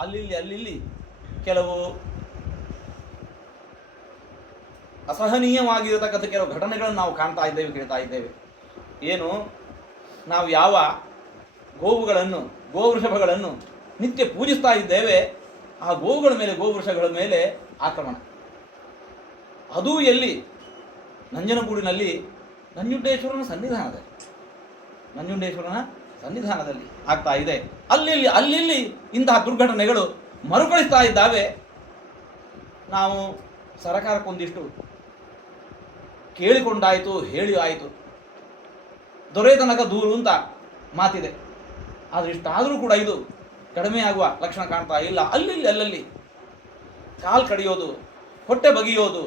ಅಲ್ಲಿ ಕೆಲವು ಅಸಹನೀಯವಾಗಿರತಕ್ಕಂಥ ಕೆಲವು ಘಟನೆಗಳನ್ನು ನಾವು ಕಾಣ್ತಾ ಇದ್ದೇವೆ, ಕೇಳ್ತಾ ಇದ್ದೇವೆ. ಏನು, ನಾವು ಯಾವ ಗೋವುಗಳನ್ನು, ಗೋವೃಷಭಗಳನ್ನು ನಿತ್ಯ ಪೂಜಿಸ್ತಾ ಇದ್ದೇವೆ, ಆ ಗೋವುಗಳ ಮೇಲೆ, ಗೋವೃಷಗಳ ಮೇಲೆ ಆಕ್ರಮಣ. ಅದೂ ಎಲ್ಲಿ? ನಂಜನಗೂಡಿನಲ್ಲಿ ನಂಜುಂಡೇಶ್ವರನ ಸನ್ನಿಧಾನದಲ್ಲಿ ಆಗ್ತಾ ಇದೆ. ಅಲ್ಲಿ ಇಂತಹ ದುರ್ಘಟನೆಗಳು ಮರುಕಳಿಸ್ತಾ ಇದ್ದಾವೆ. ನಾವು ಸರಕಾರಕ್ಕೊಂದಿಷ್ಟು ಕೇಳಿಕೊಂಡಾಯಿತು, ಹೇಳಿ ಆಯಿತು, ದೊರೆತನಕ ದೂರು ಅಂತ ಮಾತಿದೆ. ಆದರೆ ಇಷ್ಟಾದರೂ ಕೂಡ ಇದು ಕಡಿಮೆ ಆಗುವ ಲಕ್ಷಣ ಕಾಣ್ತಾ ಇಲ್ಲ. ಅಲ್ಲಲ್ಲಿ ಕಾಲು ಕಡಿಯೋದು, ಹೊಟ್ಟೆ ಬಗೆಯೋದು,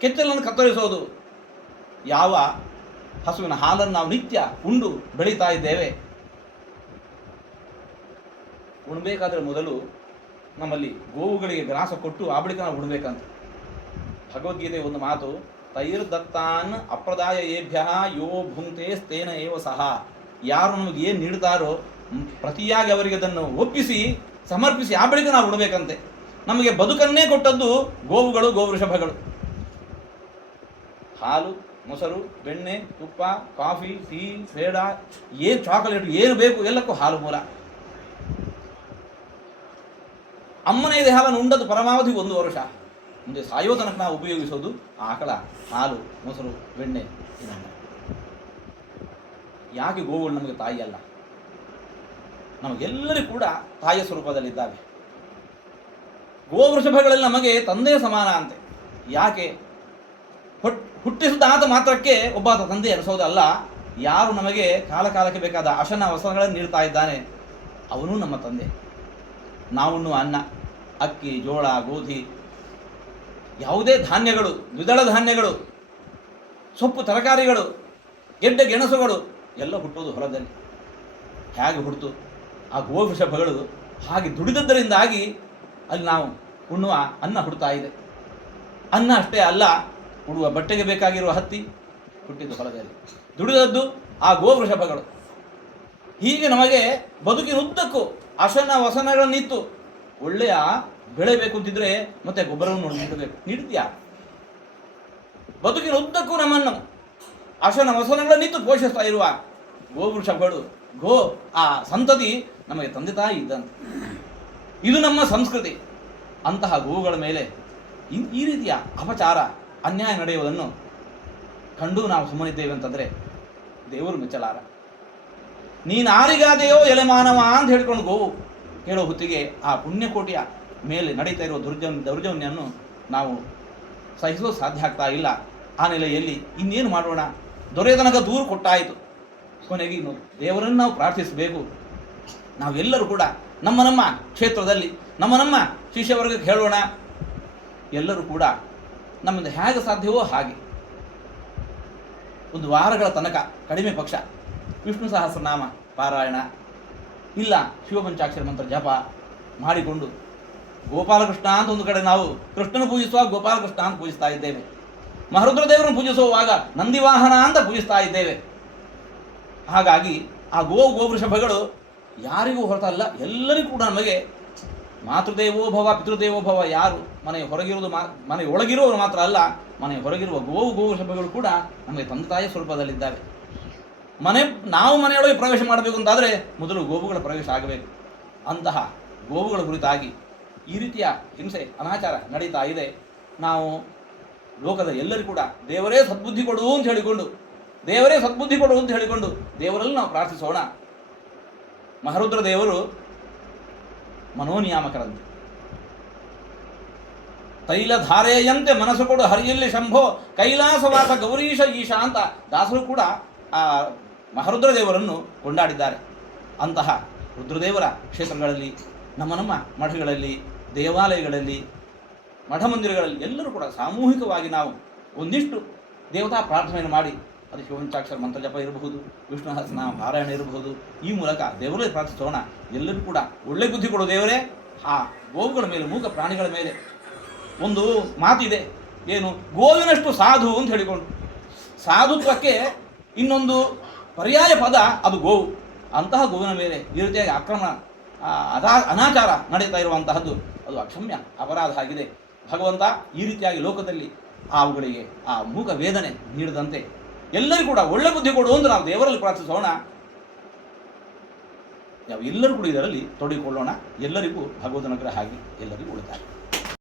ಕೆಚ್ಚಲನ್ನು ಕತ್ತರಿಸೋದು. ಯಾವ ಹಸುವಿನ ಹಾಲನ್ನು ನಾವು ನಿತ್ಯ ಉಂಡು ಬೆಳೀತಾ ಇದ್ದೇವೆ, ಉಣ್ಬೇಕಾದ್ರೆ ಮೊದಲು ನಮ್ಮಲ್ಲಿ ಗೋವುಗಳಿಗೆ ಗ್ರಾಸ ಕೊಟ್ಟು ಆ ಬಳಿಕ ನಾವು ಉಣ್ಬೇಕಂತ. ಭಗವದ್ಗೀತೆ ಒಂದು ಮಾತು, ತೈರ್ದತ್ತಾನ್ ಅಪ್ರದಾಯ ಏಭ್ಯ ಯೋ ಭುಂಕ್ತೆ ಸ್ಥೇನ ಏವ ಸಹ. ಯಾರು ನಮಗೆ ಏನು ನೀಡ್ತಾರೋ ಪ್ರತಿಯಾಗಿ ಅವರಿಗೆ ಅದನ್ನು ಒಪ್ಪಿಸಿ ಸಮರ್ಪಿಸಿ ಆ ಬಳಿಕ ನಾವು ಉಣ್ಬೇಕಂತೆ. ನಮಗೆ ಬದುಕನ್ನೇ ಕೊಟ್ಟದ್ದು ಗೋವುಗಳು, ಗೋವೃಷಭಗಳು. ಹಾಲು, ಮೊಸರು, ಬೆಣ್ಣೆ, ತುಪ್ಪ, ಕಾಫಿ, ಟೀ, ಪೇಡ, ಏನು ಚಾಕೊಲೇಟ್, ಏನು ಬೇಕು ಎಲ್ಲಕ್ಕೂ ಹಾಲು ಮೂಲ. ಅಮ್ಮನ ಎದೆ ಹಾಲನ್ನು ಉಂಡದ್ದು ಪರಮಾವಧಿ 1 ವರ್ಷ. ಮುಂದೆ ಸಾಯೋ ತನಕ ನಾವು ಉಪಯೋಗಿಸೋದು ಆಕಳ ಹಾಲು, ಮೊಸರು, ಬೆಣ್ಣೆ. ಇದನ್ನ ಯಾಕೆ ಗೋವುಗಳು ನಮಗೆ ತಾಯಿ ಅಲ್ಲ? ನಮಗೆಲ್ಲರಿಗೂ ಕೂಡ ತಾಯಿಯ ಸ್ವರೂಪದಲ್ಲಿದ್ದಾವೆ. ಗೋವೃಷಭಗಳಲ್ಲಿ ನಮಗೆ ತಂದೆಯ ಸಮಾನ ಅಂತೆ. ಯಾಕೆ? ಹುಟ್ಟಿಸಿದಾದ ಮಾತ್ರಕ್ಕೆ ಒಬ್ಬ ತಂದೆ ಅನಿಸೋದಲ್ಲ. ಯಾರು ನಮಗೆ ಕಾಲಕ್ಕೆ ಬೇಕಾದ ಅಶನ ವಸನಗಳನ್ನು ನೀಡ್ತಾ ಇದ್ದಾನೆ ಅವನು ನಮ್ಮ ತಂದೆ. ನಾವುಣ್ಣು ಅನ್ನ, ಅಕ್ಕಿ, ಜೋಳ, ಗೋಧಿ, ಯಾವುದೇ ಧಾನ್ಯಗಳು, ದ್ವಿದಳ ಧಾನ್ಯಗಳು, ಸೊಪ್ಪು ತರಕಾರಿಗಳು, ಗೆಡ್ಡೆ ಗೆಣಸುಗಳು ಎಲ್ಲ ಹುಟ್ಟೋದು ಹೊಲದಲ್ಲಿ. ಹೇಗೆ ಹುಟ್ಟಿತು? ಆ ಗೋವೃಷಭಗಳು ಹಾಗೆ ದುಡಿದದ್ದರಿಂದಾಗಿ ಅಲ್ಲಿ ನಾವು ಉಣ್ಣುವ ಅನ್ನ ಹುಡ್ತಾ ಇದೆ. ಅನ್ನ ಅಷ್ಟೇ ಅಲ್ಲ, ಉಡುವ ಬಟ್ಟೆಗೆ ಬೇಕಾಗಿರುವ ಹತ್ತಿ ಹುಟ್ಟಿದ್ದು ಹೊಲದಲ್ಲಿ. ದುಡಿದದ್ದು ಆ ಗೋವೃಷಭಗಳು. ಹೀಗೆ ನಮಗೆ ಬದುಕಿನುದ್ದಕ್ಕೂ ಅಶನ ವಸನಗಳನ್ನಿತ್ತು. ಒಳ್ಳೆಯ ಬೆಳೆ ಬೇಕು ಅಂತಿದ್ರೆ ಮತ್ತೆ ಗೊಬ್ಬರವನ್ನು ನೀಡಬೇಕು. ನೀಡ್ತೀಯಾ? ಬದುಕಿನುದ್ದಕ್ಕೂ ನಮ್ಮನ್ನು ಅಶನ ವಸನಗಳನ್ನಿತ್ತು ಪೋಷಿಸ್ತಾ ಇರುವ ಗೋವೃಷಭಗಳು, ಆ ಸಂತತಿ ನಮಗೆ ತಂದೆ ತಾಯಿ ಇದ್ದಂತೆ. ಇದು ನಮ್ಮ ಸಂಸ್ಕೃತಿ. ಅಂತಹ ಗೋವುಗಳ ಮೇಲೆ ಈ ರೀತಿಯ ಅಪಚಾರ, ಅನ್ಯಾಯ ನಡೆಯುವುದನ್ನು ಕಂಡು ನಾವು ಸುಮ್ಮನಿದ್ದೇವೆ ಅಂತಂದರೆ ದೇವರು ಮೆಚ್ಚಲಾರ. ನೀನು ಆರಿಗಾದೆಯೋ ಎಲೆ ಮಾನವ ಅಂತ ಹೇಳ್ಕೊಂಡು ಗೋವು ಹೇಳೋ ಹೊತ್ತಿಗೆ ಆ ಪುಣ್ಯಕೋಟಿಯ ಮೇಲೆ ನಡೀತಾ ಇರುವ ದೌರ್ಜನ್ಯವನ್ನು ನಾವು ಸಹಿಸಲು ಸಾಧ್ಯ ಆಗ್ತಾ ಇಲ್ಲ. ಆ ನೆಲೆಯಲ್ಲಿ ಇನ್ನೇನು ಮಾಡೋಣ? ದೊರೆತನಕ ದೂರು ಕೊಟ್ಟಾಯಿತು. ಕೊನೆಗೆ ಇನ್ನು ದೇವರನ್ನು ನಾವು ಪ್ರಾರ್ಥಿಸಬೇಕು. ನಾವೆಲ್ಲರೂ ಕೂಡ ನಮ್ಮ ಕ್ಷೇತ್ರದಲ್ಲಿ ನಮ್ಮ ಶಿಷ್ಯವರ್ಗಕ್ಕೆ ಹೇಳೋಣ. ಎಲ್ಲರೂ ಕೂಡ ನಮ್ಮಿಂದ ಹೇಗೆ ಸಾಧ್ಯವೋ ಹಾಗೆ ಒಂದು ವಾರಗಳ ತನಕ ಕಡಿಮೆ ಪಕ್ಷ ವಿಷ್ಣು ಸಹಸ್ರನಾಮ ಪಾರಾಯಣ, ಇಲ್ಲ ಶಿವಪಂಚಾಕ್ಷರ ಮಂತ್ರ ಜಪ ಮಾಡಿಕೊಂಡು ಗೋಪಾಲಕೃಷ್ಣ ಅಂತ ಒಂದು ಕಡೆ ನಾವು ಕೃಷ್ಣನ ಪೂಜಿಸುವಾಗ ಗೋಪಾಲಕೃಷ್ಣ ಅಂತ ಪೂಜಿಸ್ತಾ ಇದ್ದೇವೆ. ಮಹರುದ್ರ ದೇವರನ್ನು ಪೂಜಿಸುವಾಗ ನಂದಿವಾಹನ ಅಂತ ಪೂಜಿಸ್ತಾ ಇದ್ದೇವೆ. ಹಾಗಾಗಿ ಆ ಗೋವೃಷಭಗಳು ಯಾರಿಗೂ ಹೊರತಲ್ಲ, ಎಲ್ಲರಿಗೂ ಕೂಡ ನಮಗೆ ಮಾತೃದೇವೋಭವ ಪಿತೃದೇವೋಭವ. ಯಾರು ಮನೆಯ ಹೊರಗಿರುವುದು, ಮನೆಯ ಒಳಗಿರುವವರು ಮಾತ್ರ ಅಲ್ಲ, ಮನೆಯ ಹೊರಗಿರುವ ಗೋವೃಷಭಗಳು ಕೂಡ ನಮಗೆ ತಂದೆ ತಾಯಿಯ ಸ್ವರೂಪದಲ್ಲಿದ್ದಾವೆ. ನಾವು ಮನೆಯೊಳಗೆ ಪ್ರವೇಶ ಮಾಡಬೇಕು ಅಂತಾದರೆ ಮೊದಲು ಗೋವುಗಳ ಪ್ರವೇಶ ಆಗಬೇಕು. ಅಂತಹ ಗೋವುಗಳ ಕುರಿತಾಗಿ ಈ ರೀತಿಯ ಹಿಂಸೆ, ಅನಾಚಾರ ನಡೀತಾ ಇದೆ. ನಾವು ಲೋಕದ ಎಲ್ಲರಿಗೂ ಕೂಡ ದೇವರೇ ಸದ್ಬುದ್ಧಿ ಕೊಡು ಅಂತ ಹೇಳಿಕೊಂಡು ದೇವರಲ್ಲಿ ನಾವು ಪ್ರಾರ್ಥಿಸೋಣ. ಮಹರುದ್ರ ದೇವರು ಮನೋನಿಯಾಮಕರಂತೆ. ತೈಲಧಾರೆಯಂತೆ ಮನಸ್ಸು ಕೊಡು ಹರಿಯಲ್ಲಿ ಶಂಭೋ ಕೈಲಾಸವಾಸ ಗೌರೀಶ ಈಶ ಅಂತ ದಾಸರು ಕೂಡ ಆ ಮಹರುದ್ರ ದೇವರನ್ನು ಕೊಂಡಾಡಿದ್ದಾರೆ. ಅಂತಹ ರುದ್ರದೇವರ ಕ್ಷೇತ್ರಗಳಲ್ಲಿ, ನಮ್ಮ ಮಠಗಳಲ್ಲಿ, ದೇವಾಲಯಗಳಲ್ಲಿ, ಮಠ ಮಂದಿರಗಳಲ್ಲಿ ಎಲ್ಲರೂ ಕೂಡ ಸಾಮೂಹಿಕವಾಗಿ ನಾವು ಒಂದಿಷ್ಟು ದೇವತಾ ಪ್ರಾರ್ಥನೆಯನ್ನು ಮಾಡಿ, ಅದು ಶಿವಪಂಚಾಕ್ಷರ ಮಂತ್ರ ಜಪ ಇರಬಹುದು, ವಿಷ್ಣು ಸಹಸ್ರನಾಮ ಪಾರಾಯಣ ಇರಬಹುದು, ಈ ಮೂಲಕ ದೇವರೇ ಪ್ರಾರ್ಥಿಸೋಣ. ಎಲ್ಲರೂ ಕೂಡ ಒಳ್ಳೆ ಬುದ್ಧಿ ಕೊಡು ದೇವರೇ. ಆ ಗೋವುಗಳ ಮೇಲೆ, ಮೂಕ ಪ್ರಾಣಿಗಳ ಮೇಲೆ ಒಂದು ಮಾತಿದೆ, ಏನು, ಗೋವಿನಷ್ಟು ಸಾಧು ಅಂತ ಹೇಳಿಕೊಂಡು. ಸಾಧುತ್ವಕ್ಕೆ ಇನ್ನೊಂದು ಪರ್ಯಾಯ ಪದ ಅದು ಗೋವು. ಅಂತಹ ಗೋವಿನ ಮೇಲೆ ಈ ರೀತಿಯಾಗಿ ಆಕ್ರಮಣ ಅನಾಚಾರ ನಡೀತಾ ಇರುವಂತಹದ್ದು ಅದು ಅಕ್ಷಮ್ಯ ಅಪರಾಧ ಆಗಿದೆ. ಭಗವಂತ ಈ ರೀತಿಯಾಗಿ ಲೋಕದಲ್ಲಿ ಅವುಗಳಿಗೆ ಆ ಮೂಕ ವೇದನೆ ನೀಡದಂತೆ ಎಲ್ಲರಿಗೂ ಕೂಡ ಒಳ್ಳೆ ಬುದ್ಧಿ ಕೊಡು ಎಂದು ನಾವು ದೇವರಲ್ಲಿ ಪ್ರಾರ್ಥಿಸೋಣ. ನಾವು ಎಲ್ಲರೂ ಕೂಡ ಇದರಲ್ಲಿ ತೊಡಗಿಕೊಳ್ಳೋಣ. ಎಲ್ಲರಿಗೂ ಭಗವಂತನ ಅನುಗ್ರಹ ಆಗಿ ಎಲ್ಲರಿಗೂ ಉಳಿತಾರೆ.